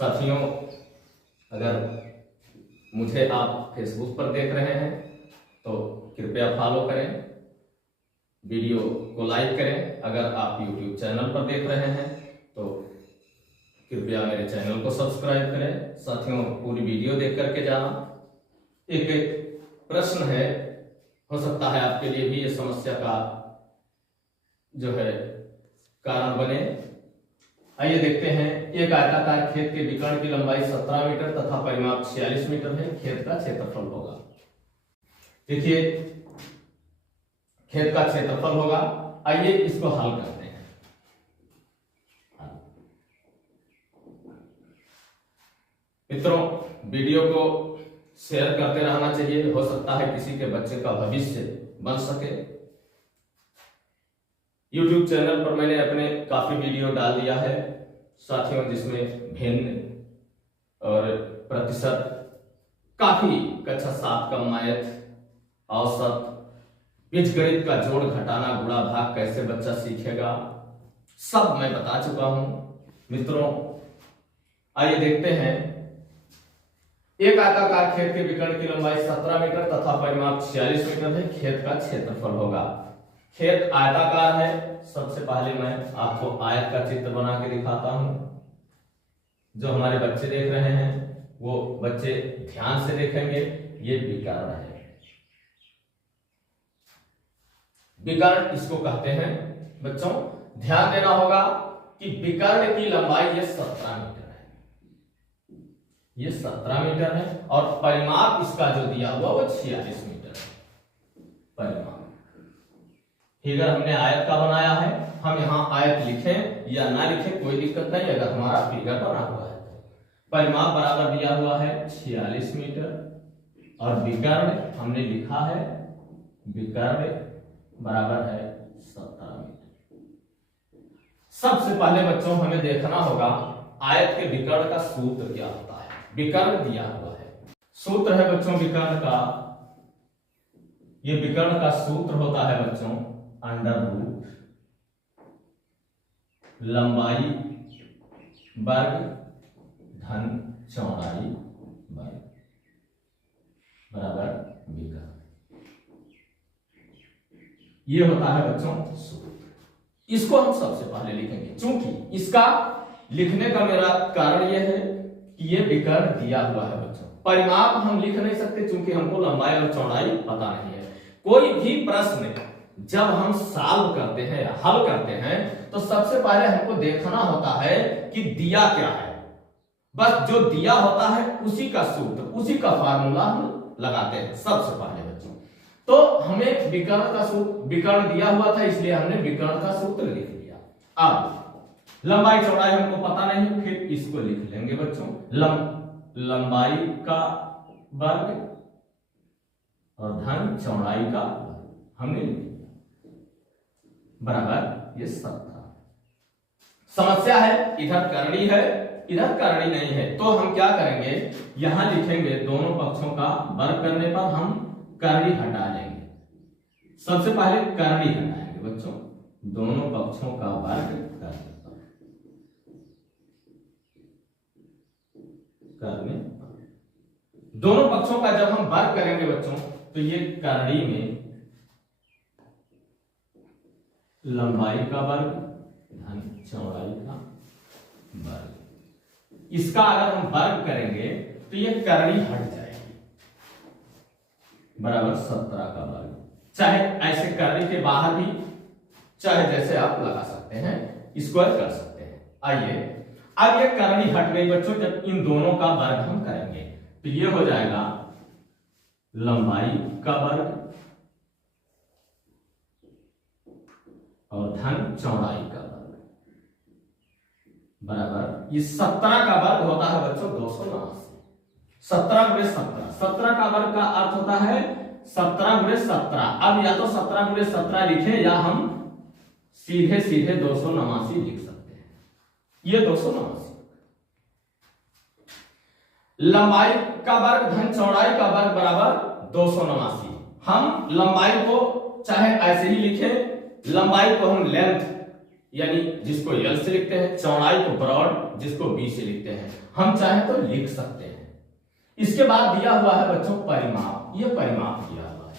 साथियों, अगर मुझे आप फेसबुक पर देख रहे हैं तो कृपया फॉलो करें, वीडियो को लाइक करें। अगर आप यूट्यूब चैनल पर देख रहे हैं तो कृपया मेरे चैनल को सब्सक्राइब करें। साथियों, पूरी वीडियो देख करके जाना। एक प्रश्न है, हो सकता है आपके लिए भी ये समस्या का जो है कारण बने। आइए देखते हैं। एक आयताकार खेत के विकर्ण की लंबाई 17 मीटर तथा परिमाप 46 मीटर है। खेत का क्षेत्रफल होगा। देखिए, खेत का क्षेत्रफल होगा। आइए इसको हल करते हैं। मित्रों, वीडियो को शेयर करते रहना चाहिए। हो सकता है किसी के बच्चे का भविष्य बन सके। YouTube चैनल पर मैंने अपने काफी वीडियो डाल दिया है साथियों, जिसमें भिन्न और प्रतिशत, काफी कक्षा 7 का मैथ, औसत, बीजगणित का जोड़ घटाना, गुणा भाग कैसे बच्चा सीखेगा, सब मैं बता चुका हूं। मित्रों, आइए देखते हैं। एक आयताकार खेत के विकर्ण की लंबाई 17 मीटर तथा परिमाप 46 मीटर है। खेत का क्षेत्रफल होगा। खेत आयताकार है। सबसे पहले मैं आपको आयत का चित्र बना के दिखाता हूं। जो हमारे बच्चे देख रहे हैं वो बच्चे ध्यान से देखेंगे। ये विकर्ण है। विकर्ण इसको कहते हैं। बच्चों, ध्यान देना होगा कि विकर्ण की लंबाई ये 17 मीटर है। ये 17 मीटर है और परिमाप इसका जो दिया हुआ वो 46 मीटर है। परिमाप फिगर हमने आयत का बनाया है। हम यहाँ आयत लिखें या ना लिखें कोई दिक्कत नहीं, अगर हमारा फिगर बना हुआ है तो। परिमाप बराबर दिया हुआ है 46 मीटर और विकर्ण हमने लिखा है, विकर्ण बराबर है 17 मीटर। सबसे पहले बच्चों हमें देखना होगा आयत के विकर्ण का सूत्र क्या होता है। विकर्ण दिया हुआ है, सूत्र है बच्चों विकर्ण का। ये विकर्ण का सूत्र होता है बच्चों अंडर रूट लंबाई वर्ग धन चौड़ाई वर्ग बराबर विकर्ण। ये होता है बच्चों सूत्र। इसको हम सबसे पहले लिखेंगे, चूंकि इसका लिखने का मेरा कारण यह है कि ये विकर्ण दिया हुआ है बच्चों। परिमाप हम लिख नहीं सकते क्योंकि हमको लंबाई और चौड़ाई पता नहीं है। कोई भी प्रश्न जब हम सॉल्व करते हैं या हल करते हैं तो सबसे पहले हमको देखना होता है कि दिया क्या है। बस जो दिया होता है उसी का सूत्र, उसी का फार्मूला हम लगाते हैं सबसे पहले बच्चों। तो हमें विकर्ण का सूत्र, विकर्ण दिया हुआ था इसलिए हमने विकर्ण का सूत्र लिख दिया। अब लंबाई चौड़ाई हमको पता नहीं, फिर इसको लिख लेंगे बच्चों। लंबाई का वर्ग और धन चौड़ाई का हमने लिख दिया बराबर ये 17। समस्या है, इधर करड़ी है, इधर करड़ी नहीं है, तो हम क्या करेंगे, यहां लिखेंगे दोनों पक्षों का वर्ग करने पर हम करड़ी हटा लेंगे। सबसे पहले करड़ी हटाएंगे बच्चों, दोनों पक्षों का वर्ग करने पर। दोनों पक्षों का जब हम वर्ग करेंगे बच्चों तो ये करड़ी में लंबाई का वर्ग धन चौड़ाई का वर्ग, इसका अगर हम वर्ग करेंगे तो ये करड़ी हट जाएगी बराबर 17 का वर्ग। चाहे ऐसे करड़ी के बाहर भी, चाहे जैसे आप लगा सकते हैं, स्क्वायर कर सकते हैं। आइए, अब ये करड़ी हट गई बच्चों। जब इन दोनों का वर्ग हम करेंगे तो ये हो जाएगा लंबाई का वर्ग और धन चौड़ाई का वर्ग बराबर ये 17 का वर्ग होता है बच्चों 289। 17 गुणे 17, 17 का वर्ग का अर्थ होता है 17 गुणे 17। अब या तो 17 गुणे 17 लिखें या हम सीधे सीधे 289 लिख सकते हैं। ये 289 लंबाई का वर्ग धन चौड़ाई का वर्ग बराबर 289। हम लंबाई को चाहे ऐसे ही लिखें, लंबाई को हम लेंथ यानी जिसको यल से लिखते हैं, चौड़ाई को ब्रॉड जिसको बी से लिखते हैं, हम चाहे तो लिख सकते हैं। इसके बाद दिया हुआ है बच्चों परिमाप, ये परिमाप दिया हुआ है।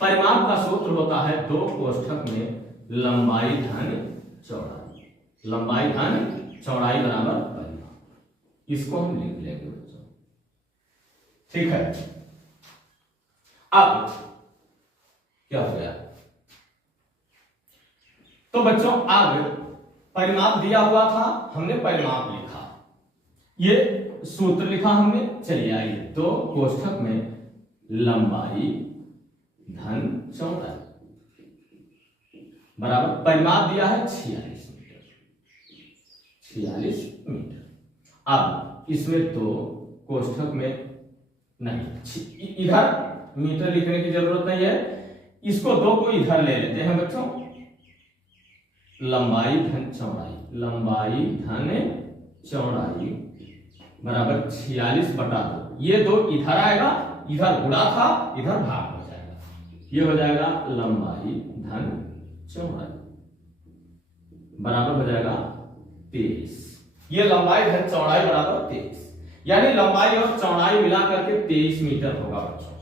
परिमाप का सूत्र होता है 2 कोष्ठक में लंबाई धन चौड़ाई, लंबाई धन चौड़ाई बराबर परिमाप, इसको हम लिख लेंगे बच्चों, ठीक है। अब क्या हो गया, तो बच्चों अब परिमाप दिया हुआ था, हमने परिमाप लिखा, ये सूत्र लिखा हमने। चलिए आइए 2 कोष्ठक में लंबाई धन चौड़ाई बराबर परिमाप दिया है 46 मीटर, 46 मीटर। अब इसमें 2 कोष्ठक में नहीं, इधर मीटर लिखने की जरूरत नहीं है, इसको 2 को इधर ले लेते हैं बच्चों, लंबाई धन चौड़ाई, लंबाई धन चौड़ाई बराबर 46/2। ये 2 इधर आएगा, इधर गुणा था, इधर भाग हो जाएगा, ये हो जाएगा लंबाई धन चौड़ाई बराबर हो जाएगा 23। ये लंबाई धन चौड़ाई बराबर 23, यानी लंबाई और चौड़ाई मिला करके 23 मीटर होगा बच्चों,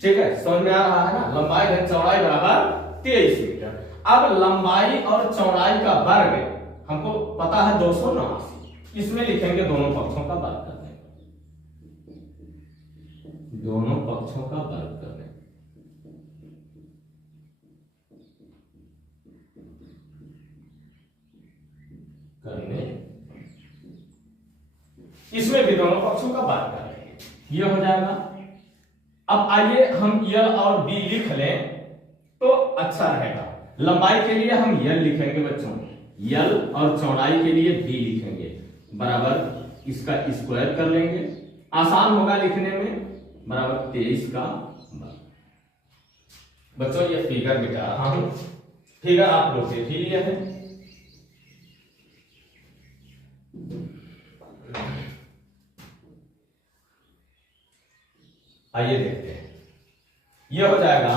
ठीक है, समझ में आ रहा है ना। लंबाई धन चौड़ाई बराबर 23 मीटर। अब लंबाई और चौड़ाई का वर्ग हमको पता है 289, इसमें लिखेंगे दोनों पक्षों का वर्ग कर देंगे, दोनों पक्षों का वर्ग कर देंगे, करने इसमें भी दोनों पक्षों का वर्ग कर देंगे, ये हो जाएगा। अब आइए हम यल और बी लिख लें तो अच्छा रहेगा। लंबाई के लिए हम यल लिखेंगे बच्चों, यल और चौड़ाई के लिए बी लिखेंगे, बराबर इसका स्क्वायर कर लेंगे, आसान होगा लिखने में, बराबर 23 का बच्चों। ये फिगर मिटा रहा हूं, फिगर आप लोग देख ही लिए हैं। आइए देखते हैं, यह हो जाएगा,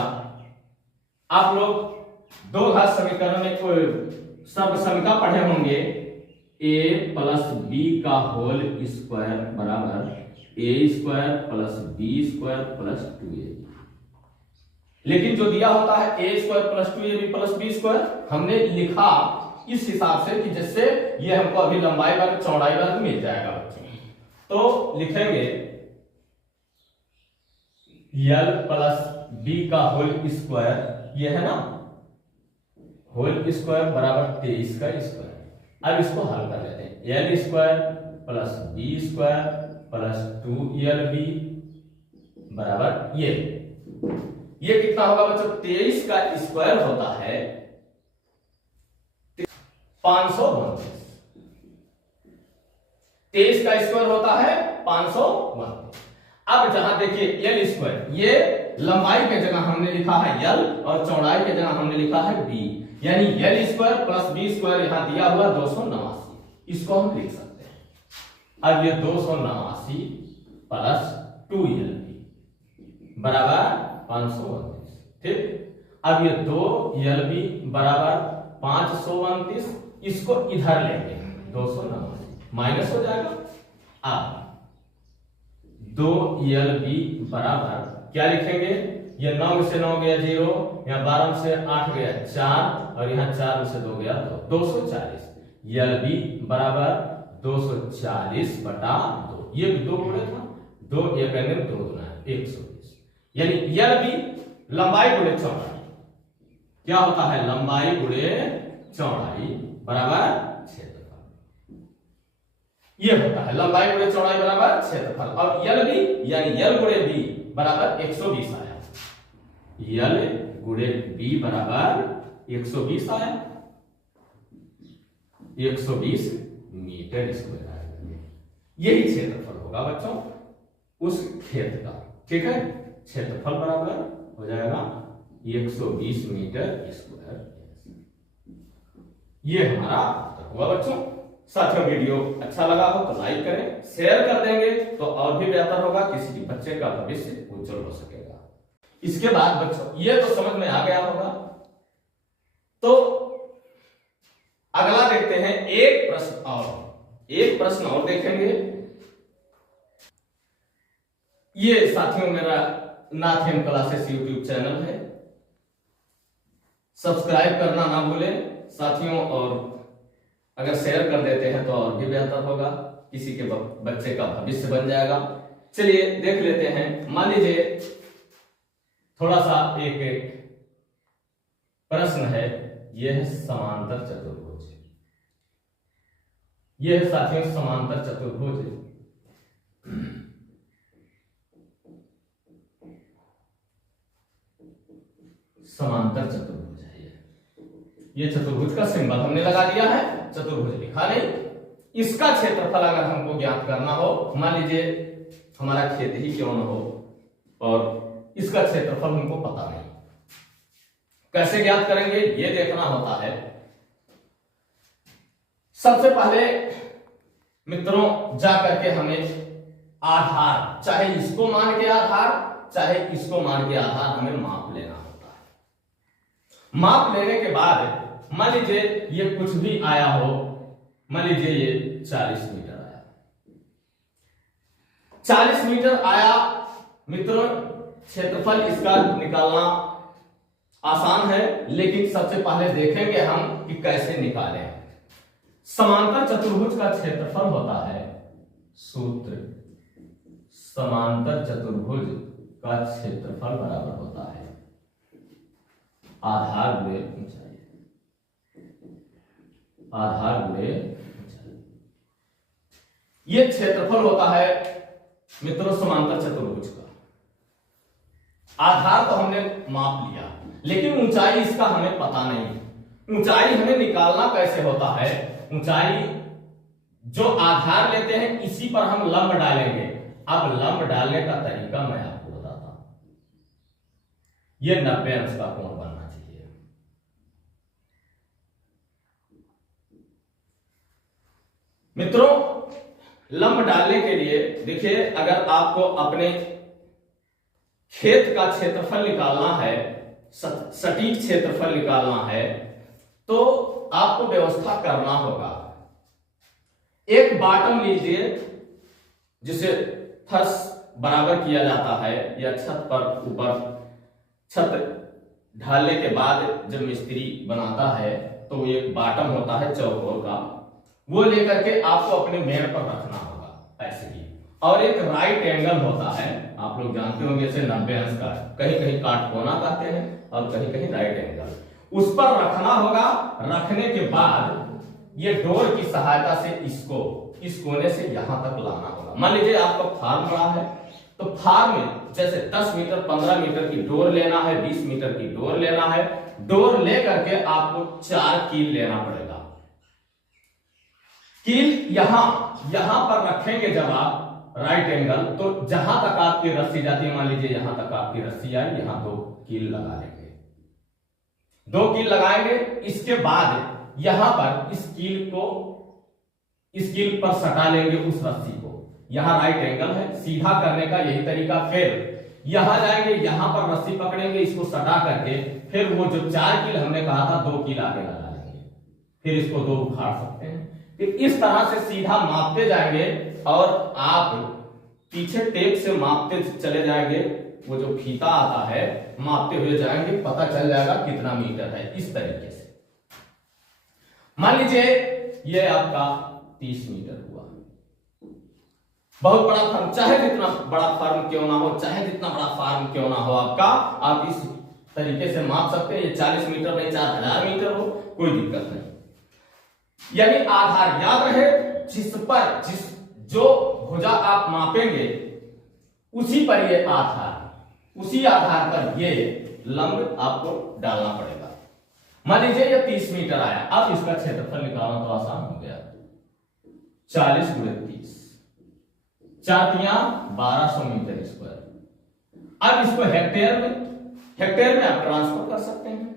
आप लोग 2 घात समीकरण में कोई सर्व समीका पढ़े होंगे, a + b का होल स्क्वायर बराबर a² + b² + 2ab। लेकिन जो दिया होता है a² + 2ab + b², हमने लिखा इस हिसाब से कि जिससे ये हमको अभी लंबाई वर्ग चौड़ाई वर्ग मिल जाएगा बच्चों। तो लिखेंगे यल + b का होल स्क्वायर, ये है ना, होल स्क्वायर बराबर 23 का स्क्वायर। अब इसको हल कर लेते हैं, l² + b² + 2lb बराबर ये कितना होगा बच्चों, 23 का स्क्वायर होता है 532, 23 का स्क्वायर होता है 532। अब जहां देखिए l², ये लंबाई के जगह हमने लिखा है l और चौड़ाई के जगह हमने लिखा है b, यानी l² + b² यहां दिया हुआ 289, इसको हम लिख सकते हैं। अब ये 289 + 2lb बराबर 532, ठीक। अब ये 2lb बराबर 532, इसको इधर लेंगे 289 माइनस हो जाएगा। अब 2lb बराबर क्या लिखेंगे, ये 9 में से 9 गया 0, यहाँ 12 में से 8 गया 4, और यहाँ 4 में से 2 गया 240। lb बराबर 240/2, ये 2 गुणे था, 2 1 2 गुना 120, यानी lb लंबाई गुणे चौड़ाई क्या होता है, लंबाई गुणे चौड़ाई बराबर क्षेत्रफल, ये होता है लंबाई गुणे चौड़ाई बराबर क्षेत्रफल। और lb यानी l गुणे b बराबर 120 आया, l गुणे b बराबर 120 आया, 120 मीटर स्क्वायर आएगा। यही क्षेत्रफल होगा बच्चों उस खेत का, ठीक है। क्षेत्रफल बराबर हो जाएगा 120 मीटर स्क्वायर। ये हमारा उत्तर हुआ बच्चों। साथियों वीडियो अच्छा लगा हो तो लाइक करें, शेयर कर देंगे तो और भी बेहतर होगा, किसी के बच्चे का भविष्य उज्जवल हो सकेगा। इसके बाद बच्चों ये तो समझ में आ गया होगा, तो अगला देखते हैं एक प्रश्न और देखेंगे। ये साथियों मेरा नाथ एम क्लासेस यूट्यूब चैनल है, सब्सक्राइब करना ना भूलें साथियों, और अगर शेयर कर देते हैं तो और भी बेहतर होगा, किसी के बच्चे का भविष्य बन जाएगा। चलिए देख लेते हैं। मान लीजिए थोड़ा सा एक प्रश्न है, यह है समांतर चतुर्भुज। यह है साथियों समांतर चतुर्भुज। समांतर चतुर्भुज है ये चतुर्भुज का सिंबल हमने लगा दिया है, चतुर्भुज लिखा नहीं। इसका क्षेत्रफल अगर हमको ज्ञात करना हो, मान लीजिए हमारा खेत ही क्यों न हो और इसका क्षेत्रफल हमको पता नहीं, कैसे ज्ञात करेंगे ये देखना होता है। सबसे पहले मित्रों जा करके हमें आधार, चाहे इसको मान के आधार चाहे इसको मान के आधार, हमें माप लेना होता है। माप लेने के बाद मान लीजिए ये कुछ भी आया हो, मान लीजिए ये 40 मीटर आया, 40 मीटर आया मित्रों। क्षेत्रफल इसका निकालना आसान है, लेकिन सबसे पहले देखेंगे हम कि कैसे निकालें। समांतर चतुर्भुज का क्षेत्रफल होता है, सूत्र समांतर चतुर्भुज का क्षेत्रफल बराबर होता है आधार गुणे ऊंचाई, आधार गुणे ऊंचाई। यह क्षेत्रफल होता है मित्रों समांतर चतुर्भुज का। आधार तो हमने माप लिया, लेकिन ऊंचाई इसका हमें पता नहीं। ऊंचाई हमें निकालना कैसे होता है? ऊंचाई जो आधार लेते हैं इसी पर हम लंब डालेंगे। अब लंब डालने का तरीका मैं आपको बताता हूं। यह 90 अंश का कोण बनना चाहिए। मित्रों लंब डालने के लिए देखिए, अगर आपको अपने खेत का क्षेत्रफल निकालना है, सटीक क्षेत्रफल निकालना है, तो आपको व्यवस्था करना होगा। एक बॉटम लीजिए जिसे फर्श बराबर किया जाता है, या छत पर ऊपर छत ढालने के बाद जब मिस्त्री बनाता है तो एक बॉटम होता है चौकोर का, वो लेकर के आपको अपने मेड़ पर रखना होगा ऐसे ही। और एक राइट एंगल होता है, आप लोग जानते होंगे इसे 90 अंश का, कहीं कहीं काटकोना कहते हैं और कहीं कहीं राइट एंगल, उस पर रखना होगा। रखने के बाद ये डोर की सहायता से इसको इस कोने से यहां तक लाना होगा। मान लीजिए आपका फार्म बड़ा है, तो फार्म में जैसे 10 मीटर 15 मीटर की डोर लेना है, 20 मीटर की डोर लेना है। डोर ले करके आपको 4 कील लेना पड़ेगा। कील यहां पर रखेंगे जब आप राइट एंगल, तो जहां तक आपकी रस्सी जाती है, मान लीजिए यहां तक आपकी रस्सी आई, यहां 2 कील लगा लेंगे, 2 कील लगाएंगे। इसके बाद यहां पर इस कील पर सटा लेंगे उस रस्सी को। यहां राइट एंगल है, सीधा करने का यही तरीका। फिर यहां जाएंगे, यहां पर रस्सी पकड़ेंगे, इसको सटा करके फिर वो जो 4 कील हमने कहा था 2 कील आगे लगा लेंगे, फिर इसको 2 उखाड़ सकते हैं। फिर इस तरह से सीधा मापते जाएंगे और आप पीछे टेप से मापते चले जाएंगे। वो जो फीता आता है मापते हुए जाएंगे, पता चल जाएगा कितना मीटर है। इस तरीके से मान लीजिए ये आपका 30 मीटर हुआ। बहुत बड़ा फार्म, चाहे जितना बड़ा फार्म क्यों ना हो, चाहे जितना बड़ा फार्म क्यों ना हो आपका, आप इस तरीके से माप सकते हैं। ये 40 मीटर नहीं 4000 मीटर हो, कोई दिक्कत नहीं। यानी आधार याद रहे, जिस जो भुजा आप मापेंगे उसी पर ये आधार, उसी आधार पर ये लंब आपको डालना पड़ेगा। मान लीजिए ये 30 मीटर आया, अब इसका क्षेत्रफल निकालना तो आसान हो गया। 40 गुणे 30, 4 तिया 1200 मीटर स्क्वायर। अब इसको हेक्टेयर में आप ट्रांसफर कर सकते हैं।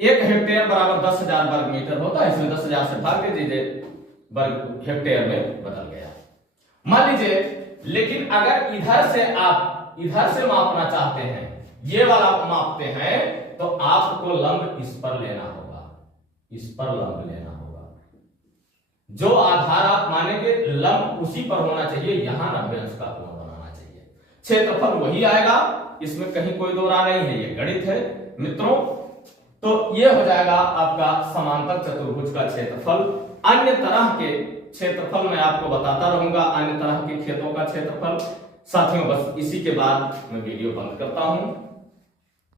1 हेक्टेयर बराबर 10,000 वर्ग मीटर होता है, इसमें 10,000 से भाग दे दीजिए, वर्ग हेक्टेयर में बदल गया। मान लीजिए लेकिन अगर इधर से मापना चाहते हैं, ये वाला मापते हैं, तो आपको लंब इस पर लेना होगा। इस पर लंब लेना होगा। जो आधार आप मानेंगे लंब उसी पर होना चाहिए, यहां 90 अंश का कोण बनाना चाहिए। क्षेत्रफल वही आएगा, इसमें कहीं कोई दो राय नहीं है, ये गणित है मित्रों। तो ये हो जाएगा आपका समांतर चतुर्भुज का क्षेत्रफल। अन्य तरह के क्षेत्रफल मैं आपको बताता रहूंगा, अन्य तरह के खेतों का क्षेत्रफल। साथियों बस इसी के बाद मैं वीडियो बंद करता हूं।